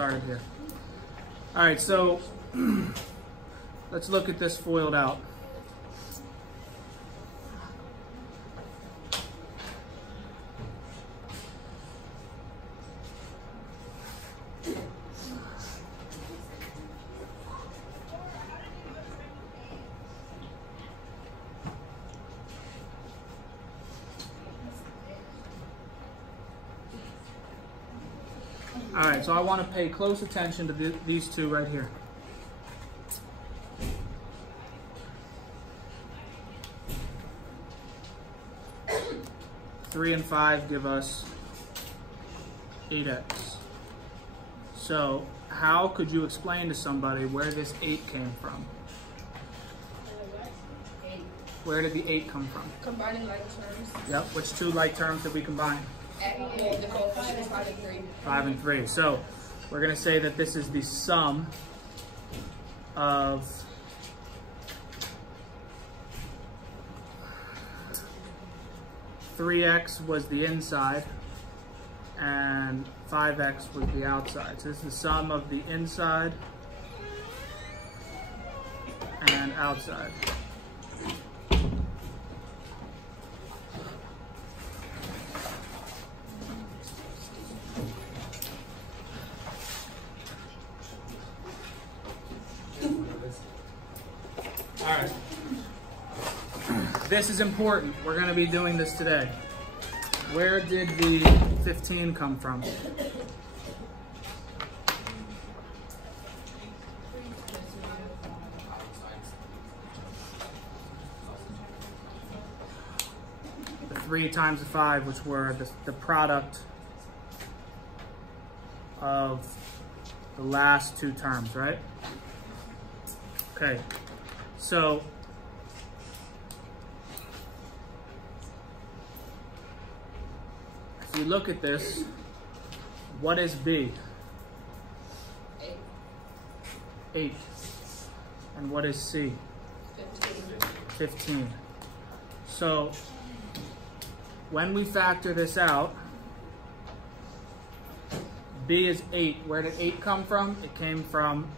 started here. All right, so let's look at this foiled out. All right, so I want to pay close attention to these two right here. Three and 5 give us 8x. So how could you explain to somebody where this 8 came from? Where did the 8 come from? Combining like terms. Yep, which two like terms did we combine? The coefficients 5 and 3. 5 and 3. So we're going to say that this is the sum of (3x) was the inside and 5x was the outside. So this is the sum of the inside and outside. All right. This is important. We're going to be doing this today. Where did the 15 come from? The 3 times the 5, which were the product of the last two terms, right? Okay. So if you look at this, what is B? 8. And what is C? 15. So when we factor this out, B is 8. Where did 8 come from? It came from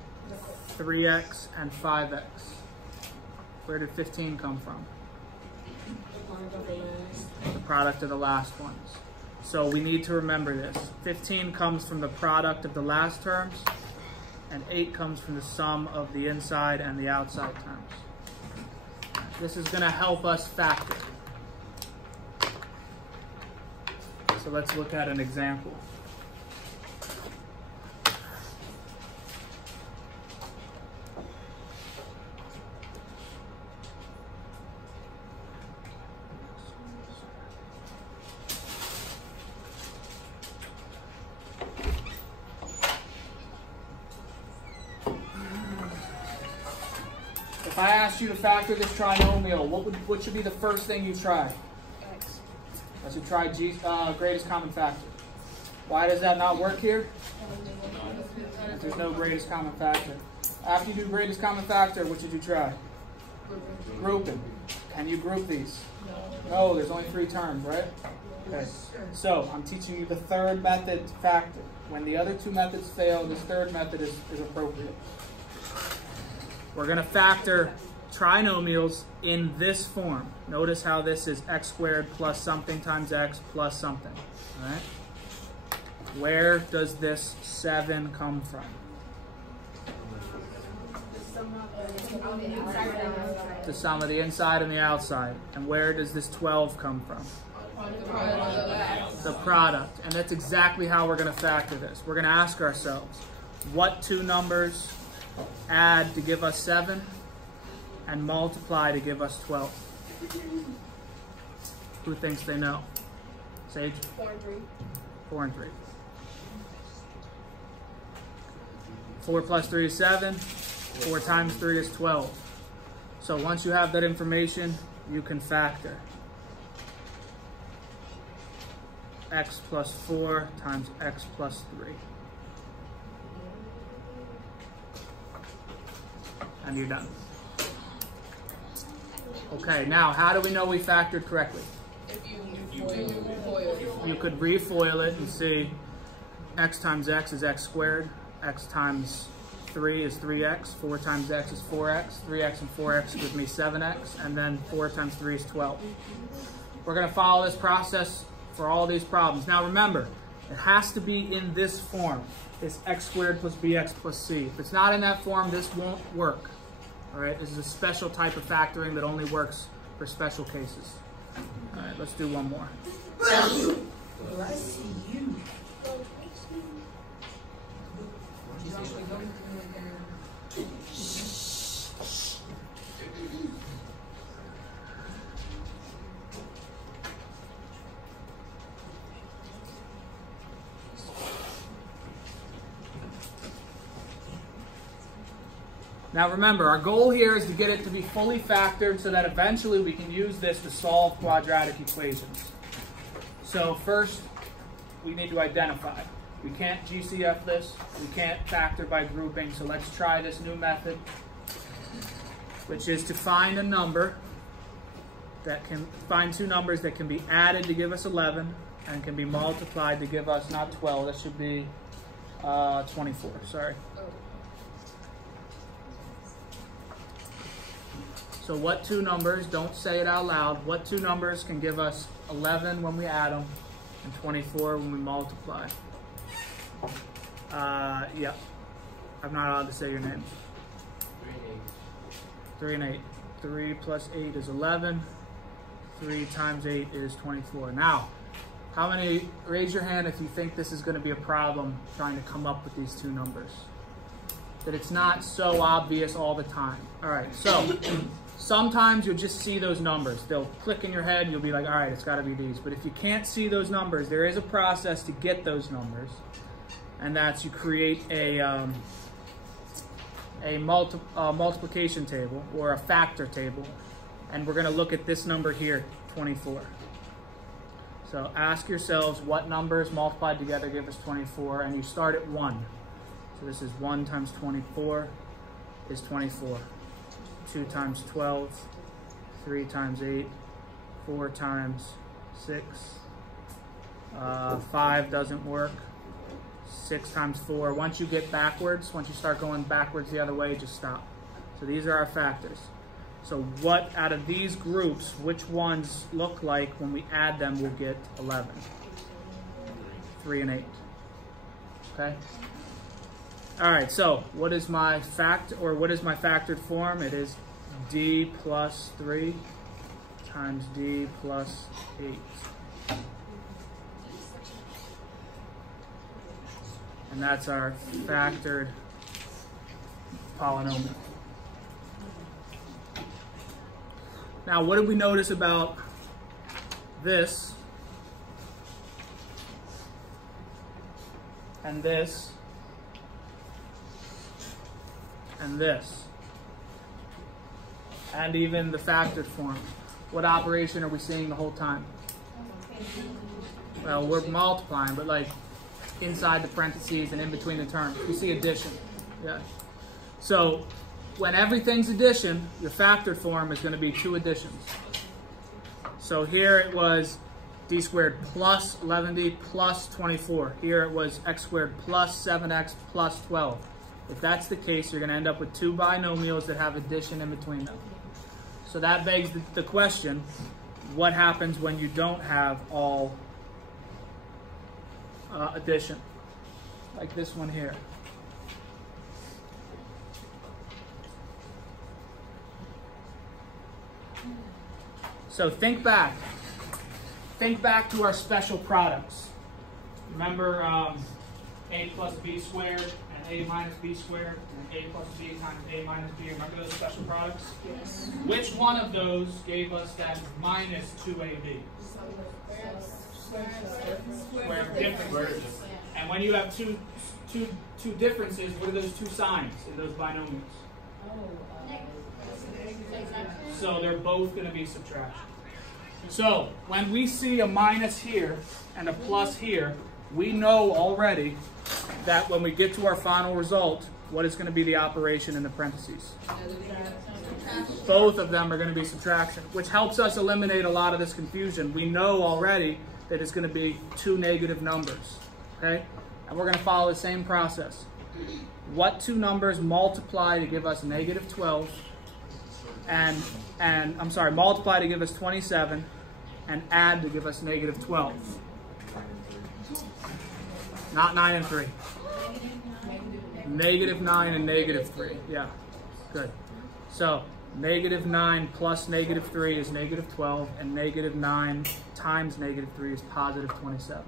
3x and 5x. Where did 15 come from? The product of the last ones. So we need to remember this. 15 comes from the product of the last terms, and 8 comes from the sum of the inside and the outside terms. This is going to help us factor. So let's look at an example. If I asked you to factor this trinomial, what should be the first thing you try? X. I should try greatest common factor. Why does that not work here? There's no greatest common factor. After you do greatest common factor, what should you try? Grouping. Can you group these? No, there's only 3 terms, right? Okay. So I'm teaching you the third method to factor. When the other 2 methods fail, this third method is appropriate. We're going to factor trinomials in this form. Notice how this is x squared plus something times x plus something. All right? Where does this 7 come from? The sum of the inside and the outside. And where does this 12 come from? The product. And that's exactly how we're going to factor this. We're going to ask ourselves, what 2 numbers add to give us 7 and multiply to give us 12? Who thinks they know? Sage? 4 and 3. 4 and 3. 4 plus 3 is 7. 4 times 3 is 12. So once you have that information, you can factor. X plus 4 times x plus 3. And you're done. Okay, now how do we know we factored correctly? If you foil it. You could refoil it and see x times x is x squared, x times 3 is 3x, 4 times x is 4x, 3x and 4x gives me 7x, and then 4 times 3 is 12. We're going to follow this process for all these problems. Now remember, it has to be in this form, this x squared plus bx plus c. If it's not in that form, this won't work. All right, this is a special type of factoring that only works for special cases. All right, let's do one more. Well, I see you. Now remember, our goal here is to get it to be fully factored so that eventually we can use this to solve quadratic equations. So first, we need to identify. We can't GCF this, we can't factor by grouping, so let's try this new method, which is to find a number that can, find two numbers that can be added to give us 11 and can be multiplied to give us not 12, that should be 24, sorry. So what two numbers, don't say it out loud, what two numbers can give us 11 when we add them and 24 when we multiply? Yeah, I'm not allowed to say your name. 3 and 8. 3 plus 8 is 11. 3 times 8 is 24. Now, how many, raise your hand if you think this is going to be a problem trying to come up with these two numbers. That it's not so obvious all the time. All right, so sometimes you'll just see those numbers. They'll click in your head and you'll be like, all right, it's got to be these. But if you can't see those numbers, there is a process to get those numbers. And that's you create a multiplication table or a factor table. And we're going to look at this number here, 24. So ask yourselves what numbers multiplied together give us 24, and you start at 1. So this is 1 times 24 is 24. 2 times 12, 3 times 8, 4 times 6, 5 doesn't work, 6 times 4. Once you get backwards, once you start going backwards the other way, just stop. So these are our factors. So what out of these groups, which ones look like when we add them we'll get 11? 3 and 8. Okay? All right, so what is my factored form? It is d plus 3 times d plus 8. And that's our factored polynomial. Now, what did we notice about this and this and this, and even the factored form? What operation are we seeing the whole time? Well, we're multiplying, but like inside the parentheses and in between the terms, we see addition. Yeah. So when everything's addition, your factored form is going to be two additions. So here it was d squared plus 11d plus 24. Here it was x squared plus 7x plus 12. If that's the case, you're going to end up with two binomials that have addition in between them. So that begs the question, what happens when you don't have all addition? Like this one here. So think back. Think back to our special products. Remember a plus b squared and a minus b squared and a plus b times a minus b. Remember those special products? Yes. Which one of those gave us that minus 2ab? Square differences. And when you have two differences, what are those two signs in those binomials? So they're both going to be subtraction. So when we see a minus here and a plus here, we know already that when we get to our final result, what is going to be the operation in the parentheses? Both of them are going to be subtraction, which helps us eliminate a lot of this confusion. We know already that it's going to be two negative numbers, okay? And we're going to follow the same process. what two numbers multiply to give us negative 12 multiply to give us 27 and add to give us negative 12? Not 9 and 3. Negative 9 and negative 3. Yeah, good. So negative 9 plus negative 3 is negative 12, and negative 9 times negative 3 is positive 27.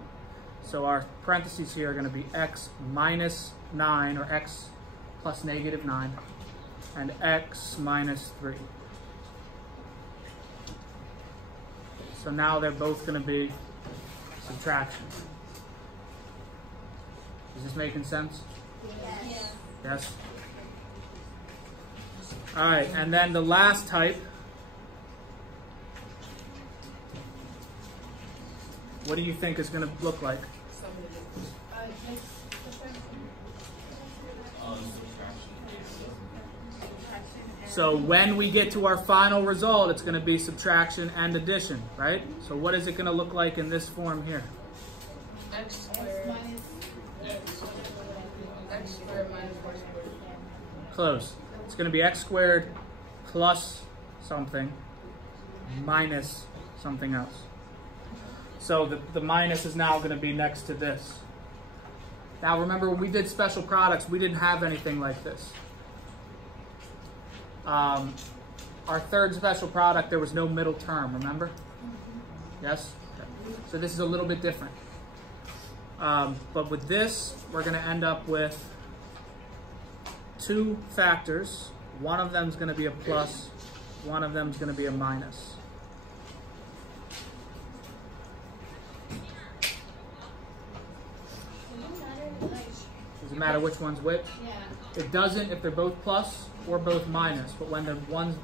So our parentheses here are going to be x minus 9, or x plus negative 9, and x minus 3. So now they're both going to be subtraction. Is this making sense? Yes. Yes? All right, and then the last type. What do you think is going to look like? So when we get to our final result, it's going to be subtraction and addition, right? So what is it going to look like in this form here? X squared minus y squared. Close. It's going to be x squared plus something minus something else. So the minus is now going to be next to this. Now remember, when we did special products, we didn't have anything like this. Our third special product, there was no middle term, remember? Yes? Okay. So this is a little bit different. But with this, we're going to end up with two factors. One of them is going to be a plus, one of them is going to be a minus. Does it matter which one's which? Yeah. It doesn't if they're both plus or both minus, but when they're one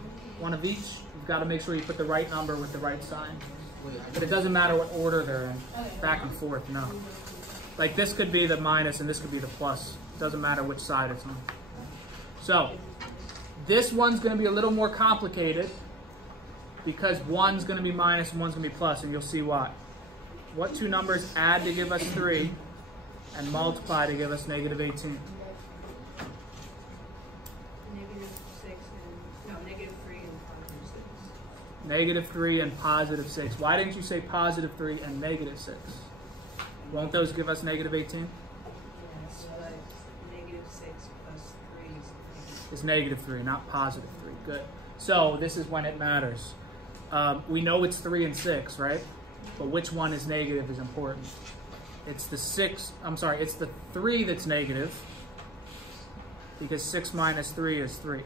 of each, you've got to make sure you put the right number with the right sign. But it doesn't matter what order they're in, back and forth, no. Like this could be the minus and this could be the plus. It doesn't matter which side it's on. So, this one's going to be a little more complicated because one's going to be minus and one's going to be plus, and you'll see why. What two numbers add to give us 3 and multiply to give us negative 18? Negative 3 and positive 6. Why didn't you say positive 3 and negative 6? Won't those give us negative 18? So negative 6 plus 3 Is negative 3, not positive 3. Good. So this is when it matters. We know it's 3 and 6, right? But which one is negative is important. It's the 3 that's negative, because 6 minus 3 is 3.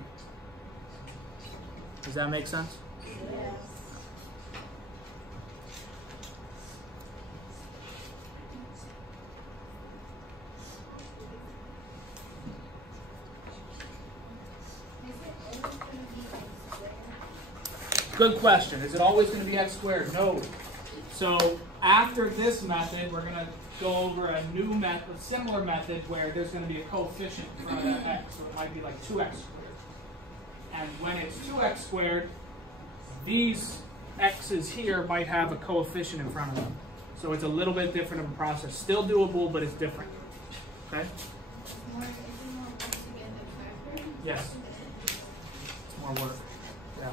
Does that make sense? Yes. Good question. Is it always going to be x squared? No. So after this method, we're going to go over a new method, a similar method where there's going to be a coefficient in front of that x. So it might be like 2x squared. And when it's 2x squared, these x's here might have a coefficient in front of them. So it's a little bit different of a process. Still doable, but it's different. Okay? Yes. It's more work. Yeah.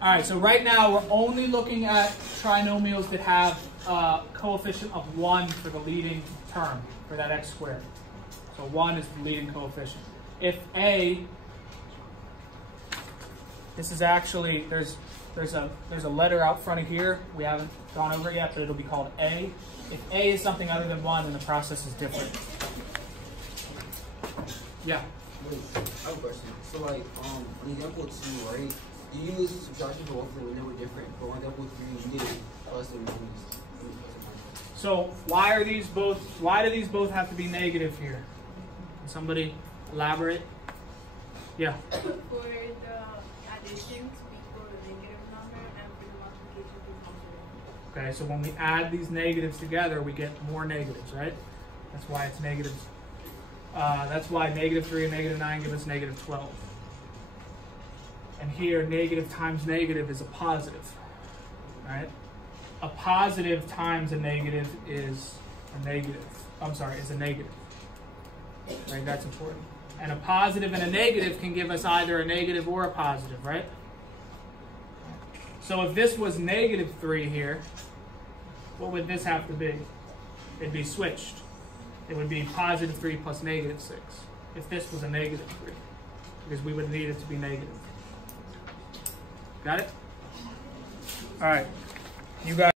All right, so right now we're only looking at trinomials that have a coefficient of 1 for the leading term, for that x squared. So 1 is the leading coefficient. If a, this is actually, there's a letter out front of here. We haven't gone over it yet, but it'll be called a. If a is something other than 1, then the process is different. Yeah? Wait, I have a question. So like, on example 2, right? You use subtraction for both of them when they were different, but on example 3, you did plus and minus. So why do these both have to be negative here? Can somebody elaborate? Yeah. For the addition to equal the negative number, and for the multiplication to be positive. Okay, so when we add these negatives together, we get more negatives, right? That's why it's negatives. That's why negative 3 and negative 9 give us negative 12. And here, negative times negative is a positive, right? A positive times a negative is a negative. I'm sorry, is a negative. Right, that's important. And a positive and a negative can give us either a negative or a positive, right? So if this was negative 3 here, what would this have to be? It'd be switched. It would be positive 3 plus negative 6 if this was a negative 3, because we would need it to be negative. Got it? All right. You guys.